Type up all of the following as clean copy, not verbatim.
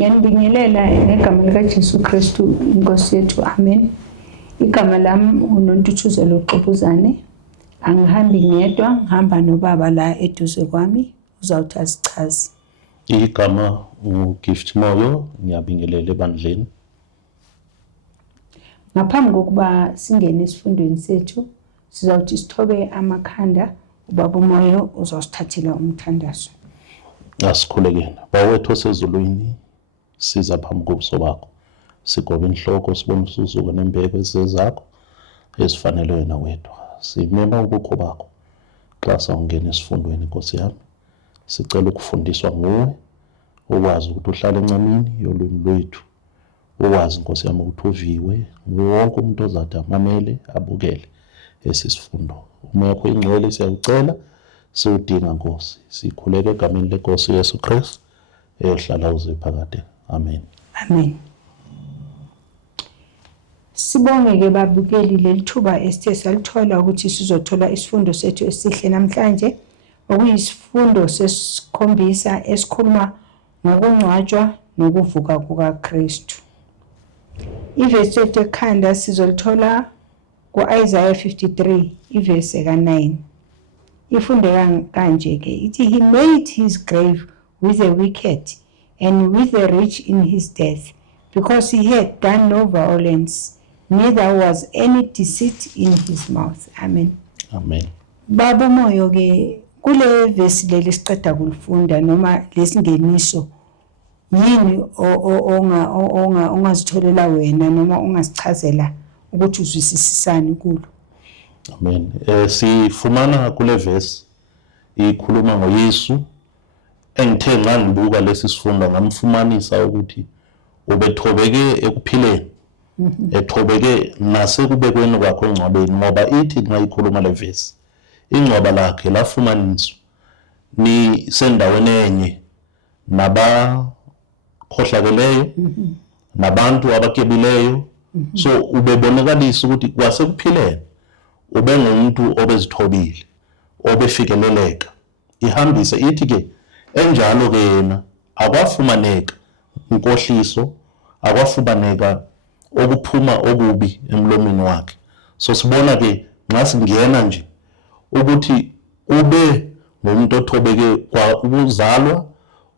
Ngiyanibingelela ngegama likaJesu Kristu inkosi yethu, amen. Igama lami uNontuthuzelo Xubuzane. Angihambi ngedwa, ngihamba nobaba la eduze kwami, uzawuthi asichaze. Igama uGift Moyo, ngiyabingelela ebandleni. Ngaphambi kokuba singene esifundweni sethu, sizawuthi sithobe amakhanda, ubaba uMoyo uzawusithathela umthandazo. Asikhulekeni. Bawethu osezulwini, siza phambi kobuso bakho. Sigobe inhloko sibone usuzuko nembeko ezizakho ezifanele wena wedwa. Simema ubukho bakho. Xa sawungena esifundweni Nkosi yami, sicela ukufundiswa nguwe, ukwazi ukuthi uhlale encamini yolwimi lwethu. Ukwazi Nkosi yami ukuthi uviwe wonke umuntu ozathi amamele abukele esisifundo. Umoya wakho ingcwele siyawucela, siwudinga Nkosi. Sikhuleka egameni leNkosi Yesu Kristu eyohlala uze phakade. Amen. Amen. Sibonge-ke babukeli leli thuba esithe salithola ukuthi sizothola isifundo sethu esihle namhlanje, okuyisifundo sesikhombisa esikhuluma ngokungcwatshwa nokuvuka kukaKristu. Ivesi lethu ekhanda sizolithola ku-Isaiah 53 ivesi ka-9. Ifunde kanje-ke ithi, He made his grave with the wicked and with the rich in his death, because he had done no violence, neither was any deceit in his mouth. Amen. Amen. Baba Moyo-ke kule vesi leli siqeda kulifunda noma lesingeniso, yini ongazitholela wena noma ongasichazela ukuthi uzwisisisani kulo? Amen. Sifumana kule vesi ikhuluma ngoYesu. Engithe nxa ngibuka lesi sifundo ngamfumanisa ukuthi ubethobeke ekuphileni, ethobeke nasekubekweni kwakho engcwabeni, ngoba ithi nxa ikhuluma le vesi ingcwaba lakhe lafumaniswa ni sendaweni enye nabakhohlakeleyo, nabantu abakebileyo. So ubebonakalisa ukuthi kwasekuphileni ube ngumuntu obezithobile, obefikeleleka. Ihambise ithi ke enjalo ke yena akwafumaneka inkohliso, akwafumaneka okuphuma okubi emlomeni wakhe. So sibona ke nxa singena nje ukuthi ube ngumuntu othobeke kwa ukuzalwa,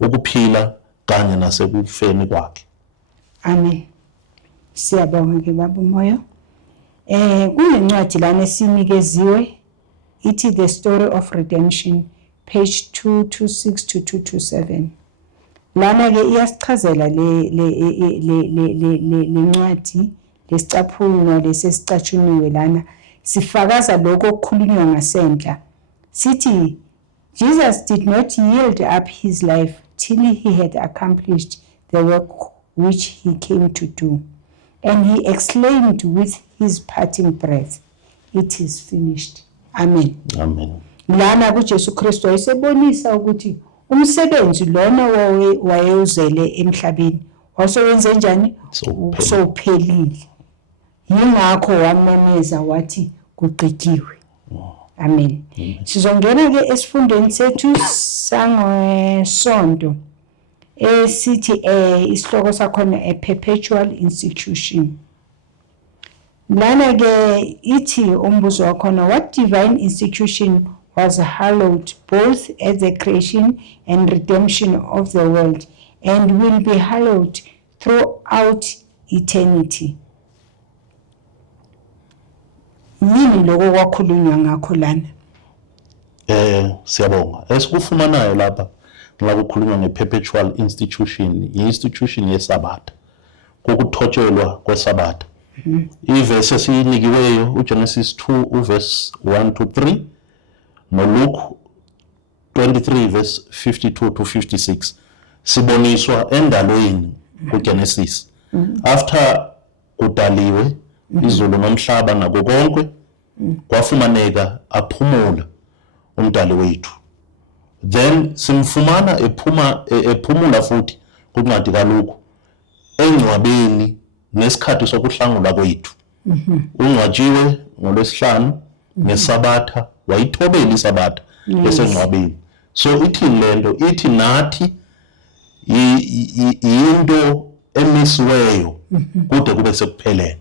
ukuphila kanye nasekufeni kwakhe. Amen. Siyabonga ke baba uMoyo. Kunencwadi lana esinikeziwe ithi The Story of Redemption, page 226 to 227. Lana ke iyasichazela le ncwadi lesicaphunywa lesesicatshuniwe lana sifakaza lokho okukhulunywa ngasenhla. Sithi Jesus did not yield up his life till he had accomplished the work which he came to do, and he exclaimed with his parting breath, It is finished. Amen. Amen. Lana kuJesu Kristu wayesebonisa ukuthi umsebenzi lona wayewuzele emhlabeni wasewenze njani? Sowuphelile. Yingakho wamemeza wathi kuqikiwe. Amen. Sizongena ke esifundweni sethu sangesonto esithi isihloko sakhona a perpetual institution. Lana ke ithi umbuzo wakhona, what divine institution was hallowed both at the creation and redemption of the world and will be hallowed throughout eternity? Yini lokho kwakhulunywa ngakho lana? Siyabonga. Esikufumanayo lapha nxa kukhulunywa nge-perpetual institution, i-institution yesabatha, kokuthotshelwa kwesabatha. Ivesi esiyinikiweyo uGenesis 2 uverse 1 to 3 noLuke 23 verse 52 to 56 siboniswa endalweni kuGenesis. After kudaliwe izulu nomhlaba nako konke, kwafumaneka aphumula umdali wethu. Then simfumana ephumula futhi kuncwadi kaLuke engcwabeni nesikhathi sokuhlangula kwethu. Ungcwatshiwe ngolwesihlanu ngesabatha, wayithobela isabatha esengcwabeni. So ithi lento ithi nathi into emisiweyo kude kube sekuphelele.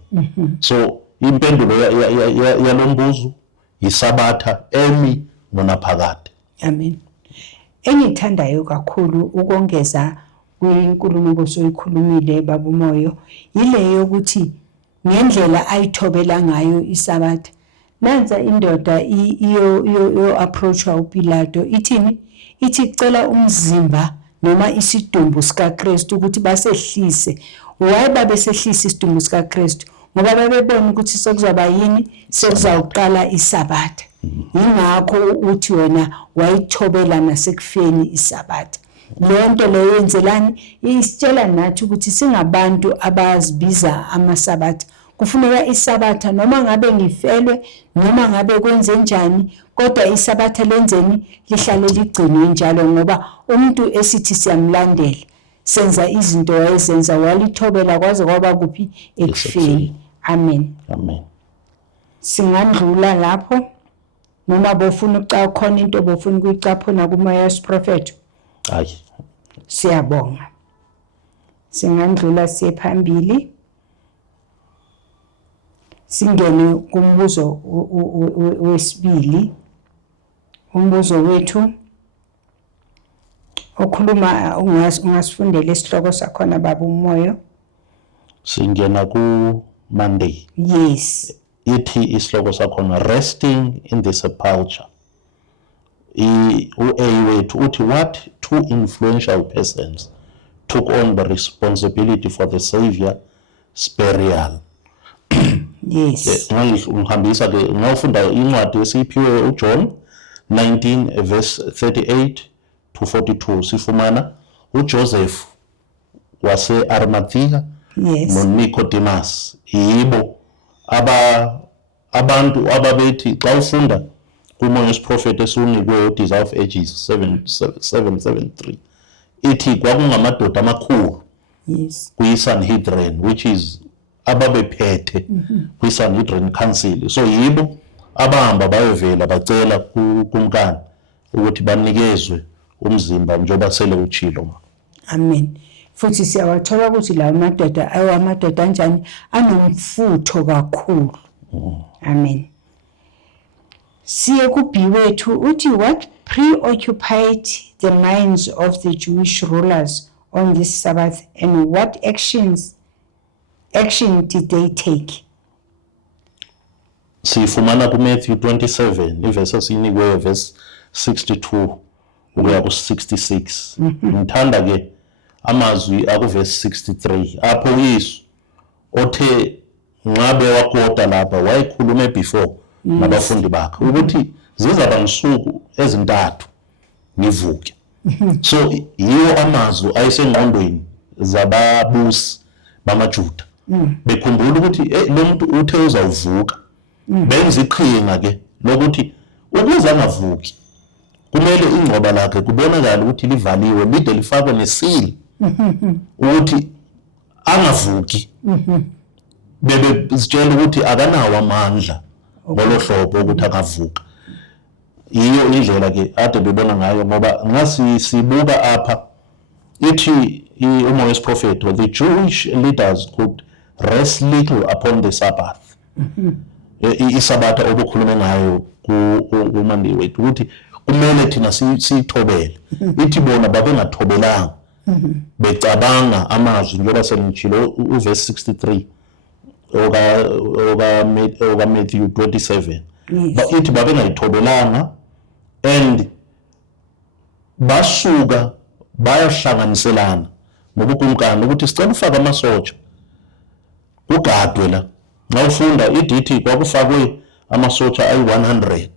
So impendulo yalombuzo isabatha emi nonaphakade. Amen. Engithandayo kakhulu ukongeza kwinkulumo bosoyikhulumile baba uMoyo yileyo ukuthi ngendlela ayithobela ngayo isabatha. Nanza indoda iyo approachwa uPilato ithini? Ithi cela umzimba noma isidumbu sikaKristu ukuthi basehlise. Why babesehlisa isidumbu sikaKristu? Ngoba babebona ukuthi sekuzoba yini? Sekuzawuqala isabatha. Yingakho uthi wena wayithobela nasekufeni isabatha. Lento leyo yenzelani isitshela nathi ukuthi singabantu abazibiza amasabatha. Kufuneka isabatha noma ngabe ngifelwe noma ngabe kwenze njani kodwa isabatha lenzeni lihlale ligcinwe njalo ngoba umuntu esithi siyamlandela senza izinto wayezenza walithobela kwaze kwaba kuphi ekufeni. Amen. Amen. Singandlula lapho noma bofuna khona into bofuna ukuyicaphuna kumoya wesiprofethi. Hayi. Siyabonga. Singandlula siye phambili. Singene kumbuzo wesibili. Umbuzo wethu okhuluma ungasifundela isihloko sakhona baba uMoyo. Singena ku Monday. Yes. Ithi isihloko sakhona resting in the sepulchre. wethu uthi what two influential persons took on the responsibility for the Savior's burial. Yes. Ngihambisa ke ngawufunda incwadi esiphiwe uJohn 19 verse 38 to 42 sifumana uJoseph wase Arimathea noNicodemus yibo abantu ababethi xa ufunda kumoya wesiprofeti esiunikwe uDesire of Ages 773 ithi kwakungamadoda amakhulu kwiSanhedrin which is ababephethe kwiSanhedrin Council. So yibo abahamba bayovela bacela kumkani ukuthi banikezwe umzimba njengoba sele uchilo. Amen. Futhi siyawathola ukuthi lawo madoda amadoda anjani anomfutho kakhulu. Amen. Siye kuBhi wethu uthi what preoccupied the minds of the Jewish rulers on this Sabbath and what action did they take? Sifumana ku Matthew 27 iverse esinikwe verse 62 ukuya ku 66. Ngithanda ke amazwi aku verse 63 apho Yesu othe ngabe wakoda lapha wayekhulume before nabafundi bakhe ukuthi zizaba ngisuku ezintathu ngivuke. So yiwo amazwi ayesengqondweni zababusi bamaJuda bekhumbula ukuthi lo muntu uthe uzawuvuka benza iqhinga ke lokuthi ukuze angavuki kumele ingcwaba lakhe kubonakala ukuthi livaliwe lide lifakwe nesili ukuthi angavuki. Bebezitshela ukuthi akanawo amandla ngolohlobo ukuthi angavuka. Iyo indlela ke ade bebona ngayo ngoba ngasibuka apha ithi umoya wesiprofethi the Jewish leaders could rest little upon the Sabbath. Isabatha obukhulume ngayo kuMonday wethu ukuthi kumele thina siyithobele. Ithi bona babengathobelanga becabanga amazwi njengoba selingitshilo uverse 63 oka Matthew 27. Ithi babengayithobelanga and basuka bayahlanganiselana ngobukumkani ukuthi sicela ufaka amasotsha ugadwe la. Ngawufunda idithi kwakufakwe amasotsha ayi100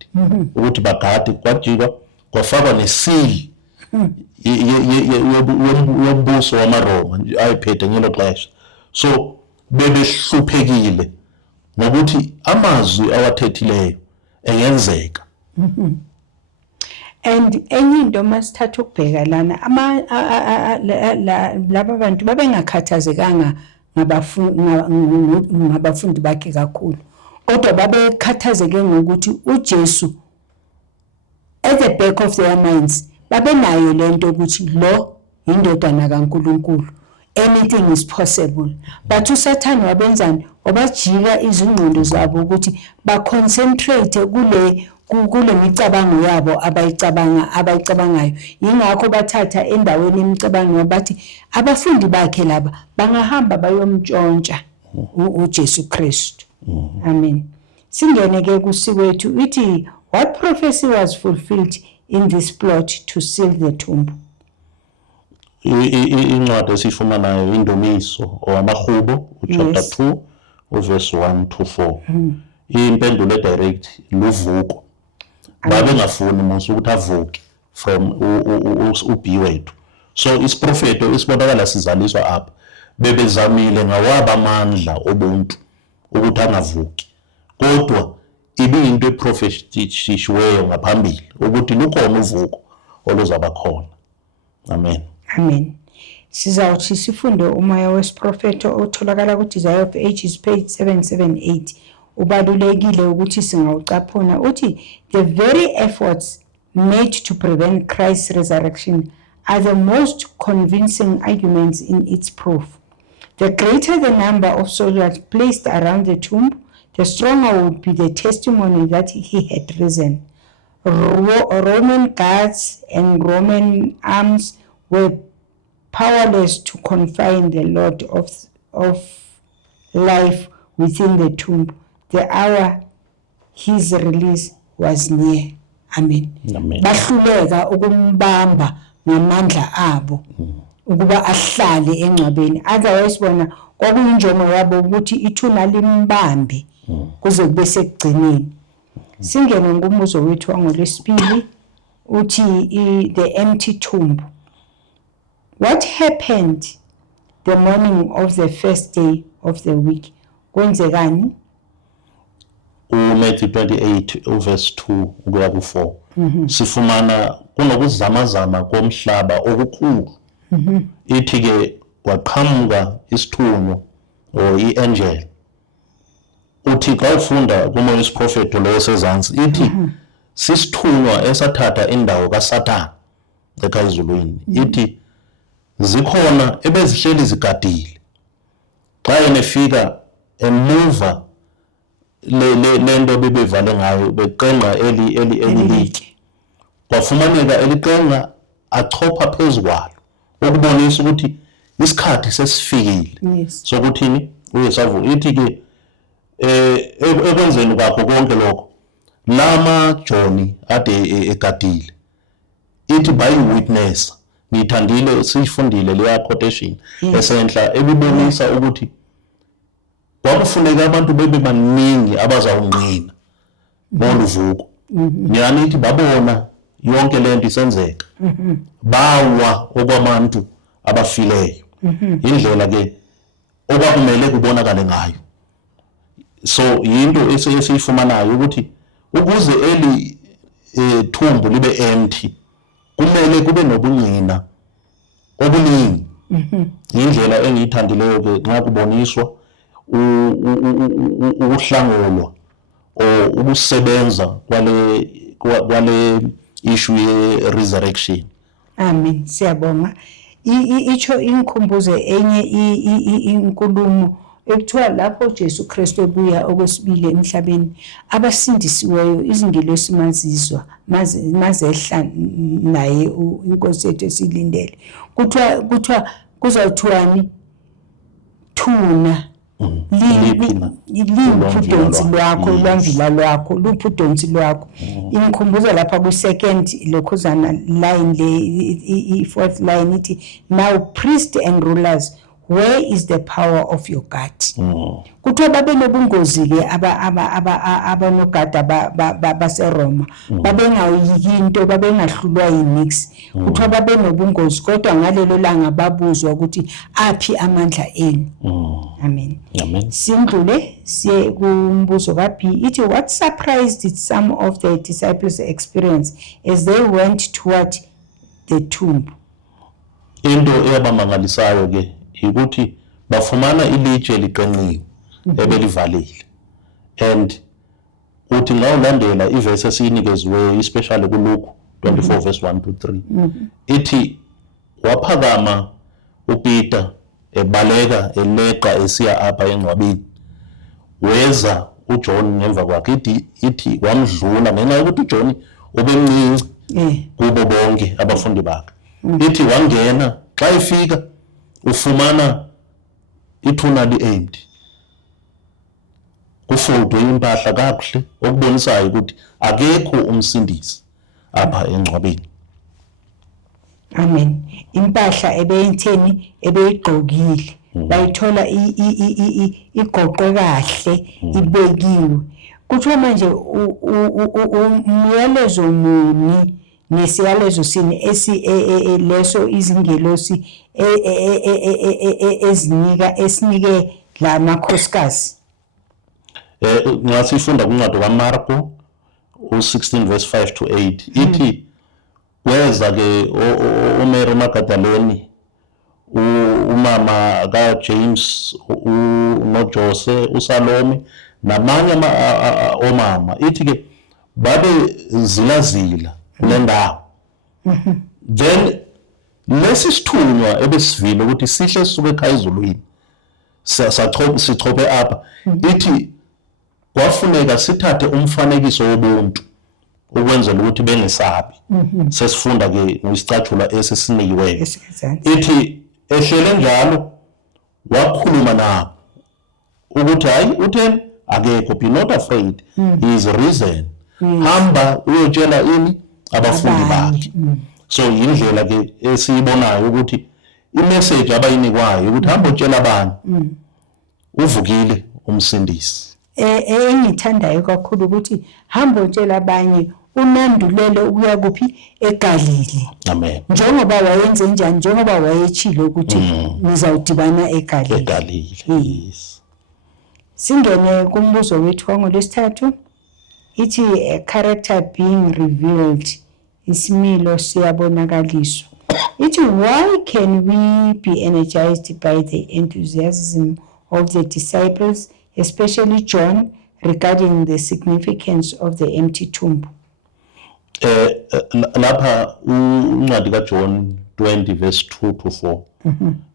ukuthi bagade kwajika kwafakwa nesili yombuso wamaRoma ayiphethe ngelo xesha. So bebehluphekile ngokuthi amazwi awathethileyo engenzeka. And enye into masithatha ukubheka lana laba bantu babengakhathazekanga ngabafundi bakhe kakhulu kodwa babekhathazeke ngokuthi uJesu at the back of their minds babenayo lento ukuthi lo indodana kaNkulunkulu. Anything is possible. But uSathane wabenzani? Wabajika izingqondo zabo ukuthi ba-concentrate kule micabango yabo abayicabangayo. Yingakho bathatha endaweni imicabango bathi abafundi bakhe laba bangahamba bayomtshontsha uJesu Kristu. Amen. Singene ke kusikwethu ithi what prophecy was fulfilled in this plot to seal the tomb? Incwadi esifumanayo Indumiso owamaHubo chapter 2 verse 1 to 4. Impendulo direct luvuko. Babengafuni mose ukuthi avuke from ubi wethu. So isiprofeto isibonakala sizaliswa apha. Bebezamile ngawaba amandla obuntu ukuthi angavuki. Kodwa ibiyinto eprofetishiweyo ngaphambili ukuthi lukhona uvuko oluzaba khona. Amen. Amen. Sizawuthi sifunde umoya wesiprofeto otholakala ku-Desire of Ages page 778. Ubalulekile ukuthi singawucaphuna uthi the very efforts made to prevent Christ's resurrection are the most convincing arguments in its proof. The greater the number of soldiers placed around the tomb, the stronger would be the testimony that he had risen. Roman guards and Roman arms were powerless to confine the Lord of life within the tomb. The hour his release was near. Amen. Bahluleka ukumbamba ngamandla abo ukuba ahlale engcwabeni. Otherwise bona kwakuyinjongo yabo ukuthi ithuna limbambe kuze kube sekugcineni. Singene ngumbuzo wethu wangolesibili uthi the empty tomb. What happened the morning of the first day of the week? Kwenzekani? Matthew 28 verse 2 ukuya ku4. Sifumana kunokuzamazama komhlaba okukhulu. Ithi ke waqhamuka isithunywa or iangel. Uthi xa ufunda kumoya wesiprofeto lo sezantsi ithi sisithunywa esathatha indawo kaSathane ekhayizulwini. Ithi zikhona ebezihleli zigadile. Xa enefika emuva lento bebevale ngayo beqenqa elilike. Kwafumaneka eliqenqa achopha phezukwalo ukubonisa ukuthi isikhathi sesifikile sokuthini uyesavu. Ithi ke ekwenzeni kwakho konke lokho lama John ade egadile ithi by witness. Ngithandile sifundile leya quotation esenhla ebibonisa ukuthi kwakufuneka abantu bebe baningi abazawungqina ngoluvuko. Yani ithi babona yonke lento isenzeka. Bawa okwabantu abafileyo. Indlela ke okwakumele kubonakale ngayo. So yinto esiyifumanayo ukuthi ukuze eli thumbu libe empty kumele kube nobungqina obuningi. Indlela engiyithandileyo ke nxa kuboniswa ukuhlangulwa o ukusebenza kwale issue ye resurrection. Amen. Siyabonga. Icho inkhumbuze enye inkulumo ekuthiwa lapho Jesu Kristu ebuya okwesibili emhlabeni abasindisiweyo izingelosi mazizwa mazehla naye inkosi yethu esilindele kuthiwa kuzawuthiwani thuna liphudonsi lwakho lwamvila lwakho luphudonsi lwakho. Ingikhumbuza lapha ku-second lokhuzana line le fourth line ithi now priests and rulers, where is the power of your God? Kuthiwa babe nobungozi ke abanogada baseRoma babengayiki into babengahlulwa yinix. Kuthiwa babe nobungozi kodwa ngalelo langa babuzwa ukuthi aphi amandla enu. Amen. Amen. Sindlule siye kumbuzo kaB ithi what surprised did some of the disciples experience as they went toward the tomb? Into eyabamangalisayo ke ukuthi bafumana ilitshe liqenqiwe ebelivalile. And uthi ngawulandela iverse esiyinikeziweyo especially kuLuke 24 verse 1 to 3 ithi waphakama uPeter ebaleka eleqa esiya apha engcwabeni, weza uJohn ngemva kwakhe. Ithi wamdlula ngenxa yokuthi uJohn ubemncinci kubo bonke abafundi bakhe. Ithi wangena, xa efika ufumana ithuna li-empty, kufudwe impahla kakuhle, okubonisayo ukuthi akekho umsindisi apha engcwabeni. Amen. Impahla ebeyitheni ebeyigqokile bayithola igoqwe kahle ibekiwe. Kuthiwa manje umyalezo muni nesiyalezo sini leso izingelosi esinike la makhosikazi? Ngasifunda kuncwadi kaMarko u-16 verse 5 to 8 ithi weza ke uMary Magdalene, umama kaJames, noJose, uSalome namanye omama. Ithi ke babe zilazila kule ndawo. Then lesi sithunywa ebesivile ukuthi sihle sisuke ekhaya ezulwini sichophe apha, ithi kwafuneka sithathe umfanekiso wobuntu ukwenzela ukuthi bengesabi. Sesifunda ke ngesicatshulwa esesinikiweyo. Ithi ehlele njalo wakhuluma nabo ukuthi hayi utheni akekho, be not afraid, he is risen. Hamba uyotshela ini abafundi bakhe. So yindlela ke esiyibonayo ukuthi imessage abayinikwayo ukuthi hamba utshela abantu uvukile umsindisi. Engithandayo kakhulu ukuthi hamba utshela abanye unandulele ukuya kuphi? eGalile. Amen. Njengoba wayenze njani? Njengoba wayechilo ukuthi nizawudibana eGalile. eGalile. Yes. Singene kumbuzo wethu wangolesithathu. Ithi a character being revealed, isimilo siyabonakaliswa. Ithi why can we be energized by the enthusiasm of the disciples, especially John, regarding the significance of the empty tomb? Lapha uncwadi kaJohn 20 verse 2 to 4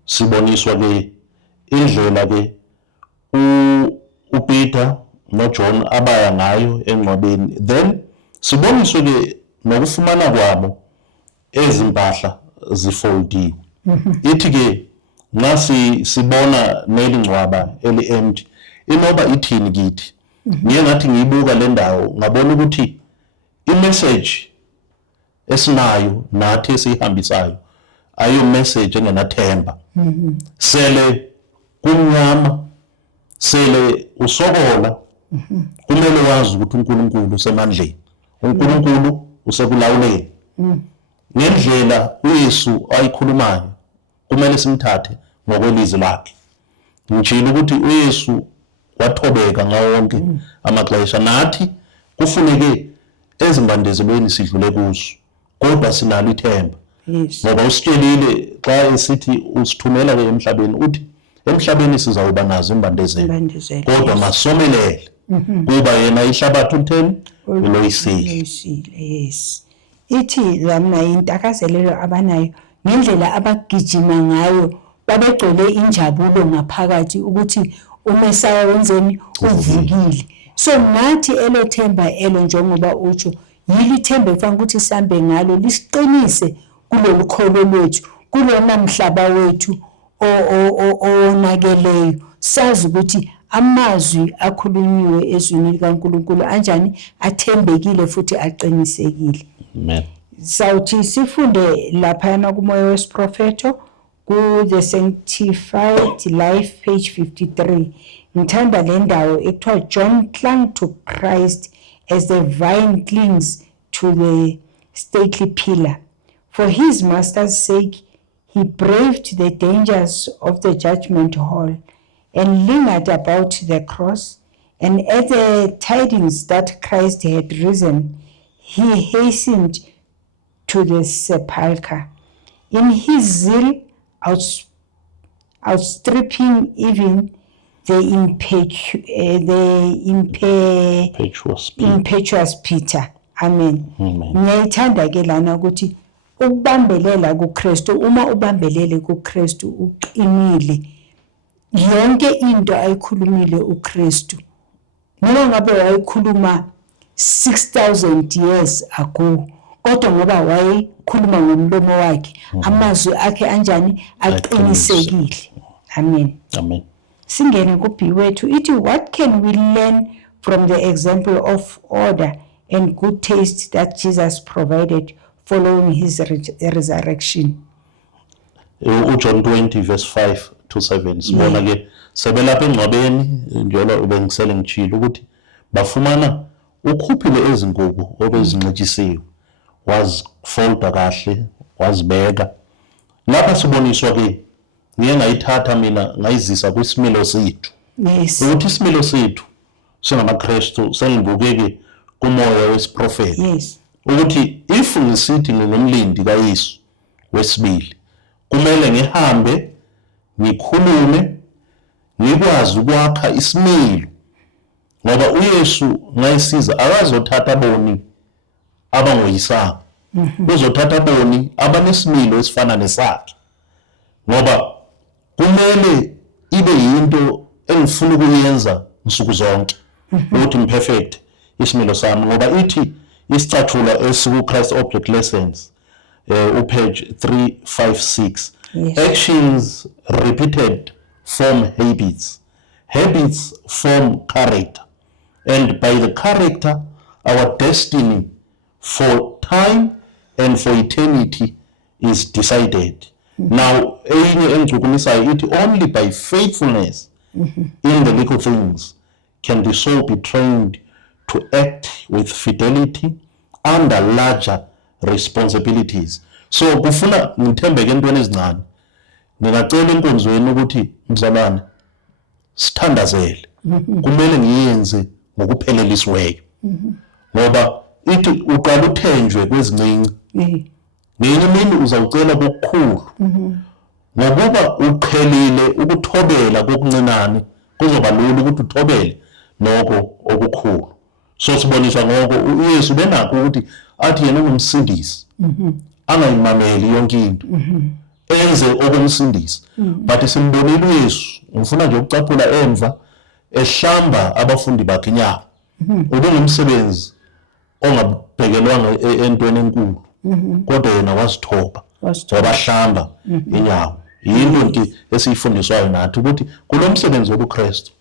siboniswa ke indlela ke uPeter noJohn abaya ngayo engcwabeni. Then siboniswe ke nokufumana kwabo ezimpahla zifoldiwe. Ithi ke nasi sibona nelingcwaba eli-empty, inoba ithini kithi. Ngiye ngathi ngiyibuka le ndawo ngabona ukuthi imessage esinayo nathi esihambisayo ayo message engenathemba. Sele kumnyama, sele usokola, kumele wazi ukuthi uNkulunkulu usemandleni, uNkulunkulu usekulawuleni. Ngendlela uYesu ayikhulumayo kumele simthathe ngokwelizwi lakhe. Ngitshilo ukuthi uYesu wathobeka ngawo wonke amaxesha, nathi kufuneke ezimbandezelweni sidlule kuzo, kodwa sinalo ithemba. Ngoba usitshelile xa esithi usithumela ke emhlabeni, uthi emhlabeni sizawuba nazo imbandezelo, kodwa masomelele kuba yena ihlabathi utheni uloyisile. Yes. Ithi lamna intakazelelo abanayo ngendlela abagijima ngayo, babegcwele injabulo ngaphakathi ukuthi uMesaya wenzeni uvukile. So nathi elothemba elo njengoba utsho yilithemba ekufanele ukuthi sihambe ngalo, lisiqinise kulolu kholo lwethu, kulona mhlaba wethu onakeleyo. Sazi ukuthi amazwi akhulunyiwe ezwini likaNkulunkulu anjani, athembekile futhi aqinisekile. Amen. Sawuthi sifunde laphana kumoya wesiprofeto ku The Sanctified Life page 53. Ngithanda le ndawo ekuthiwa John clung to Christ as the vine clings to the stately pillar. For his master's sake, he braved the dangers of the judgment hall and lingered about the cross. And at the tidings that Christ had risen, he hastened to the sepulchre. In his zeal, outstripping even the impetuous Peter. Amen. Ngiyayithanda ke lana ukuthi ukubambelela kuKristu, uma ubambelele kuKristu uqinile, yonke into ayikhulumile uKristu noma ngabe wayikhuluma 6000 years ago, kodwa ngoba wayekhuluma ngomlomo wakhe, amazwi akhe anjani aqinisekile. Amen. Amen. Singene ku-B wethu ithi, what can we learn from the example of order and good taste that Jesus provided following his resurrection? John 20 verse 5 to 7 sibona ke sebelapha engcwabeni njalo bengisele ngitshilo ukuthi bafumana ukhuphile ezingubo obezinqitshisiwe, wazifolda kahle, wazibeka. Lapha siboniswa ke ngiye ngayithatha mina ngayizisa kwisimilo sethu. Yes. Ukuthi isimilo sethu singamaKristu sengibukeke kumoya wesiprofeti. Yes. Ukuthi if ngisithi nginomlindi kaYesu wesibili, kumele ngihambe ngikhulume ngikwazi ukwakha isimilo, ngoba uYesu ngayisiza akazothatha boni abangoyisanga, uzothatha boni abanesimilo esifana nesakhe, ngoba kumele ibe yinto engifuna ukuyenza nsuku zonke ukuthi imperfect isimilo sami, ngoba ithi isicathulo esiku-Christ Object Lessons page 356, Yes. actions repeated form habits, habits form character, and by the character our destiny for time and for eternity is decided. Now enye engichukumisayo ithi only by faithfulness in the little things can the soul be trained to act with fidelity under larger responsibilities. So kufuna ngithembeke entweni ezincane. Ngingacela enkonzweni ukuthi mzalwane sithandazele. Kumele ngiyenze ngokuphelelisiweyo. Ngoba ithi uqala uthenjwe kwezincinci. Ngenye imini uzawucela kokukhulu. Ngokuba uqhelile ukuthobela kokuncinane, kuzoba lula ukuthi uthobele noko okukhulu. So siboniswa ngoko uYesu benakho ukuthi athi yena ungumsindisi, angayimameli yonke into, enze okumsindisa. But simbonile uYesu, ngifuna nje ukucaphula emva ehlamba abafundi bakhe inyawo. Ubengumsebenzi ongabhekelwanga entweni enkulu, kodwa yena wasithoba, wabahlamba inyawo. Yinto nje esiyifundiswayo nathi ukuthi kulo msebenzi wobuKristu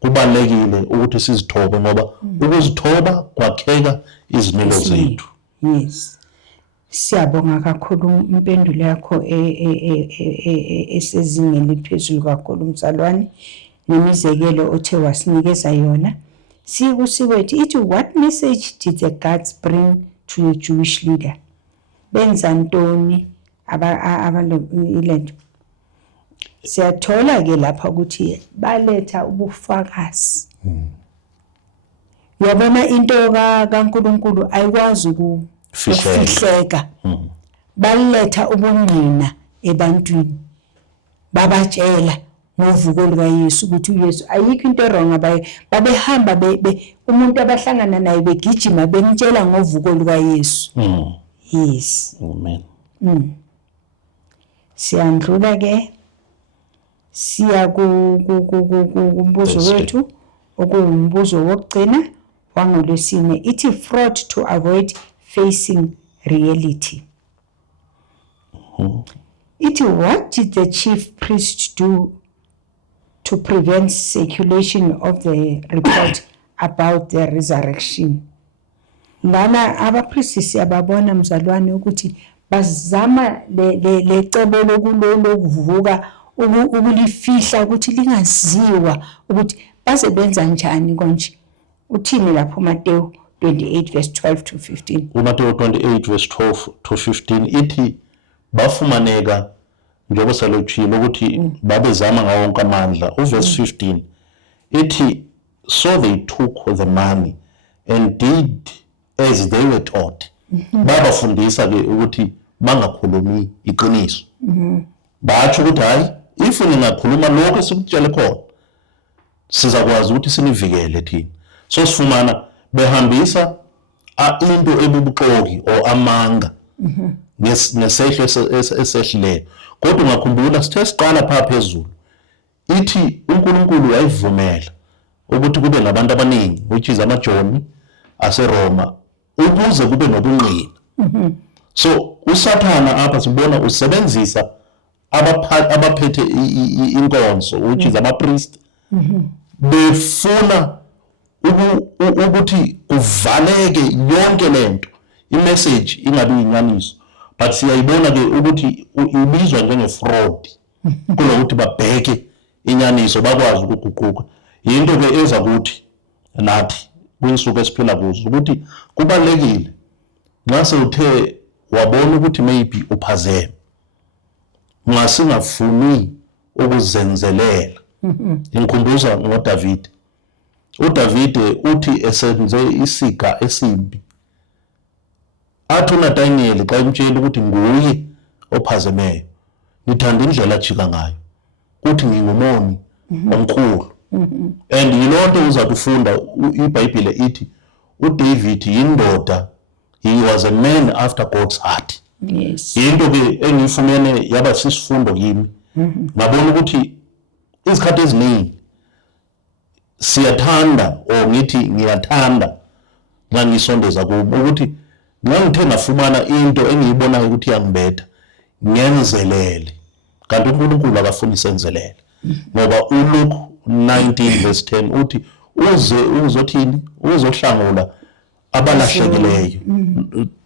kubalekile ukuthi sizithobe, ngoba ukuzithoba kwakheka izimilo zethu. Yes. Siyabonga kakhulu impendulo yakho esezingeni eliphezulu kakhulu mzalwane, nemizekelo othe wasinikeza yona. Sikusikwethu ithi, what message did the guards bring to the Jewish leader? Benza ntoni ilento? Siyathola ke lapha ukuthi baletha ubufakazi. Uyabona into kaNkulunkulu ayikwazi ukufihleka. Baletha ubungqina ebantwini, babatshela ngovuko likaYesu ukuthi uYesu ayikho into wrong babehamba umuntu abahlangana naye begijima bemtshela ngovuko likaYesu. Yes. Amen. Siyandlula ke siya kumbuzo wethu okuwumbuzo wokugcina wangolwesine. Ithi fraud to avoid facing reality. Ithi, what did the chief priest do to prevent circulation of the report about the resurrection? Lana abapristi siyababona mzalwane ukuthi bazama lecebo lokuvuka ukulifihla ukuthi lingaziwa ukuthi basebenza njani konje. Uthini lapho Mateyu 28 verse 12 to 15? uMateyu 28 verse 12 to 15 ithi bafumaneka njengoba salotshilo ukuthi babezama ngawo wonke amandla. Uverse 15 ithi, so they took the money and did as they were taught. Babafundisa ke ukuthi bangakhulumi iqiniso. Batsho ukuthi hayi, if ningakhuluma lokho esikutshele khona sizakwazi ukuthi sinivikele thina. So sifumana behambisa into ebubuxoki or amanga nesehlo esehlileyo. Kodwa ungakhumbula sithe siqala pha phezulu ithi uNkulunkulu wayivumela ukuthi kube nabantu abaningi, which is amajoni aseRoma, ukuze kube nobungqina. So uSathana apha sibona usebenzisa abaphethe inkonzo, which is abapriest, befuna ukuthi kuvaleke yonke lento, imessage ingabi inyaniso, but siyayibona ke ukuthi ibizwa njenge-fraud kulokuthi babheke inyaniso bakwazi ukuguquka. Yinto ke eza kuthi nathi kwinsuku esiphila kuzo ukuthi kubalekile nxa sewuthe wabona ukuthi maybe uphazeme, ngasingafuni ukuzenzelela. Ngikhumbuza ngoDavid. uDavid uthi esenze isiga esimbi, athi uNathaniel xa imtshela ukuthi nguye ophazemeyo, ngithanda indlela ajika ngayo, uthi ngingumoni omkhulu. And yilonto uza kufunda iBhayibhile ithi uDavid yindoda, he was a man after God's heart. Yes. Yinto ke engiyifumene yaba sisifundo kimi. Ngabona ukuthi izikhathi eziningi siyathanda, or ngithi ngiyathanda nxa ngisondeza kubo ukuthi nxa ngithe ngafumana into engiyibonayo ukuthi iyangibetha ngenzelele, kanti uNkulunkulu akafuni senzelele. Ngoba uLuke 19 verse 10 uthi uzothini, uzohlangula abalahlekileyo,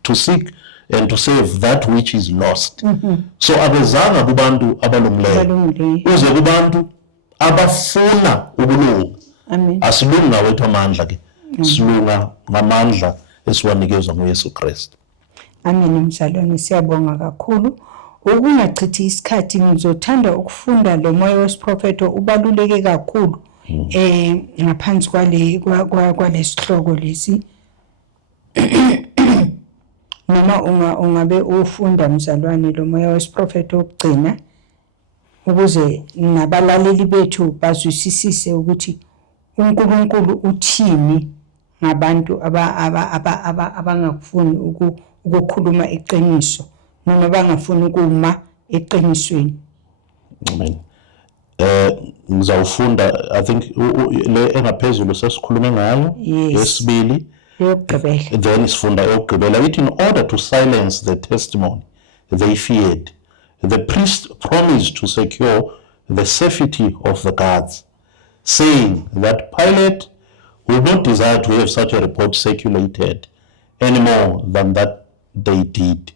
to seek and to save that which is lost. So akezanga kubantu abalungileyo, uze kubantu abafuna ukulunga. Amen. Asilunga wethu amandla ke, silunga ngamandla esiwanikezwa nguYesu Kristu. Amen. Mzalwane, siyabonga kakhulu. Ukungachithi isikhathi, ngizothanda ukufunda lo moya wesiprofeto, ubaluleke kakhulu ngaphansi kwalesihloko lesi. Noma ungabe ufunda mzalwane lo moya wesiprofeto okugcina, ukuze nabalaleli bethu bazwisisise ukuthi uNkulunkulu uthini ngabantu abangafuni ukukhuluma iqiniso noma bangafuni ukuma eqinisweni. Amen. Ngizawufunda, I think le engaphezulu sesikhulume ngayo, yesibili, then sifunda eyokugqibela ithi, in order to silence the testimony they feared, the priest promised to secure the safety of the guards, saying that Pilate would not desire to have such a report circulated any more than that they did.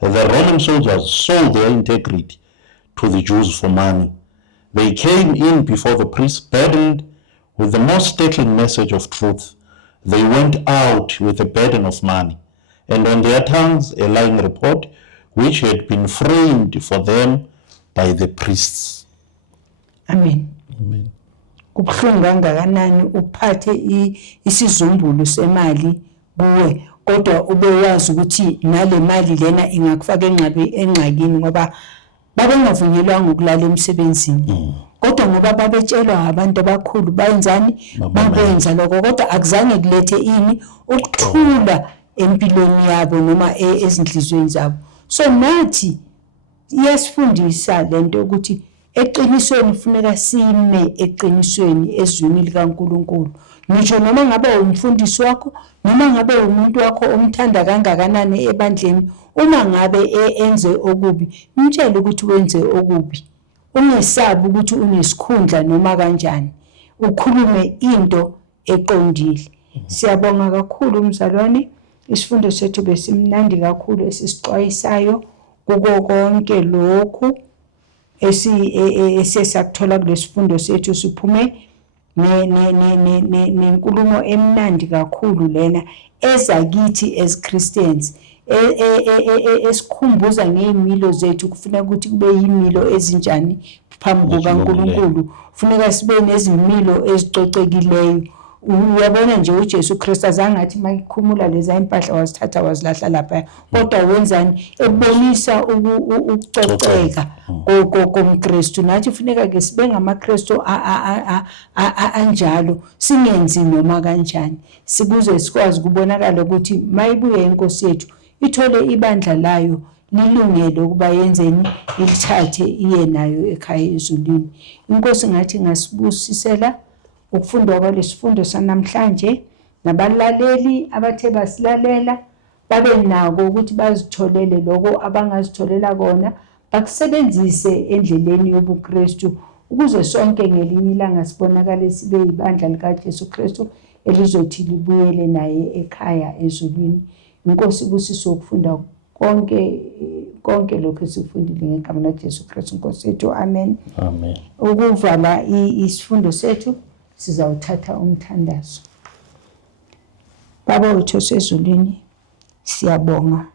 The Roman soldiers sold their integrity to the Jews for money. They came in before the priest burdened with the most startling message of truth. They went out with a burden of money, and on their tongues a lying report which had been framed for them by the priests. Amen. Amen. Kubuhlungu kangakanani uphathe isizumbulu semali kuwe, kodwa ube wazi ukuthi nale mali lena ingakufaka engxakini ngoba babengavunyelwanga ukulala emsebenzini. Kodwa ngoba babetshelwa abantu abakhulu bayenzani, bakwenza lokho, kodwa akuzange kulethe ukuthula empilweni yabo noma ezinhlizweni zabo. So nathi iyasifundisa lento ukuthi eqinisweni kufuneka sime eqinisweni ezwini likaNkulunkulu. Ngisho noma ngabe umfundisi wakho noma ngabe umuntu wakho omthanda kangakanani ebandleni, uma ngabe enze okubi, mtshele ukuthi wenze okubi. Ungesabi ukuthi unesikhundla noma kanjani, ukhulume into eqondile. Siyabonga kakhulu mzalwane, isifundo sethu besimnandi kakhulu esisixwayisayo kuko konke lokhu esesakuthola kulesifundo sethu. Siphume nenkulumo emnandi kakhulu lena eza kithi as Christians, esikhumbuza ngezimilo zethu. Kufuneka ukuthi kube yimilo ezinjani phambi kukaNkulunkulu, kufuneka sibe nezimilo ezicocekileyo. Uyabona nje uJesu Kristu azangathi mayikhumula leza impahla wazithatha wazilahla lapha, kodwa wenzani? Ebonisa ukucoceka komKristu. Nathi kufuneka ke sibe ngamaKristu anjalo, singenzi noma kanjani, sikuze sikwazi ukubonakala ukuthi mayibuye inkosi yethu ithole ibandla layo lilungele ukuba yenzeni ilithathe iye nayo ekhaya ezulwini. Inkosi ngathi ingasibusisela ukufundwa kwalesifundo sanamhlanje, nabalaleli abathe basilalela babe nako ukuthi bazitholele lokho abangazitholela kona, bakusebenzise endleleni yobuKristu ukuze sonke ngelinye ilanga sibonakale sibe yibandla likaJesu Kristu elizothi libuyele naye ekhaya ezulwini. Inkosi ibusise ukufunda konke lokho esikufundile ngegama likaJesu Kristu Nkosi yethu, amen. Amen. Ukuvala isifundo sethu sizawuthatha umthandazo. Baba wethu osezulwini, siyabonga,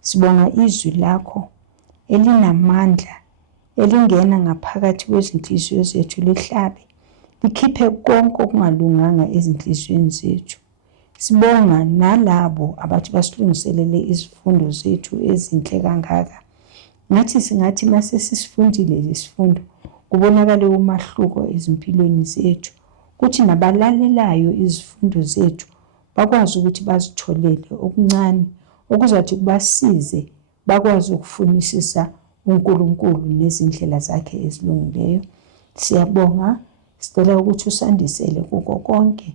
sibonga izwi lakho elinamandla elingena ngaphakathi kwezinhliziyo zethu lihlabe likhiphe konke okungalunganga ezinhliziyweni zethu. Sibonga nalabo abathi basilungiselele izifundo zethu ezinhle kangaka. Singathi mase sisifundile lesifundo kubonakale umahluko ezimpilweni zethu, kuthi nabalalelayo izifundo zethu bakwazi ukuthi bazitholele okuncane okuzathi kubasize bakwazi ukufunisisa uNkulunkulu nezindlela zakhe ezilungileyo. Siyabonga, sicela ukuthi usandisele kuko konke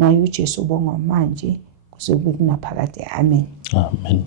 ngayo uJesu, bonga manje kuze kube kunaphakade. Amen. Amen.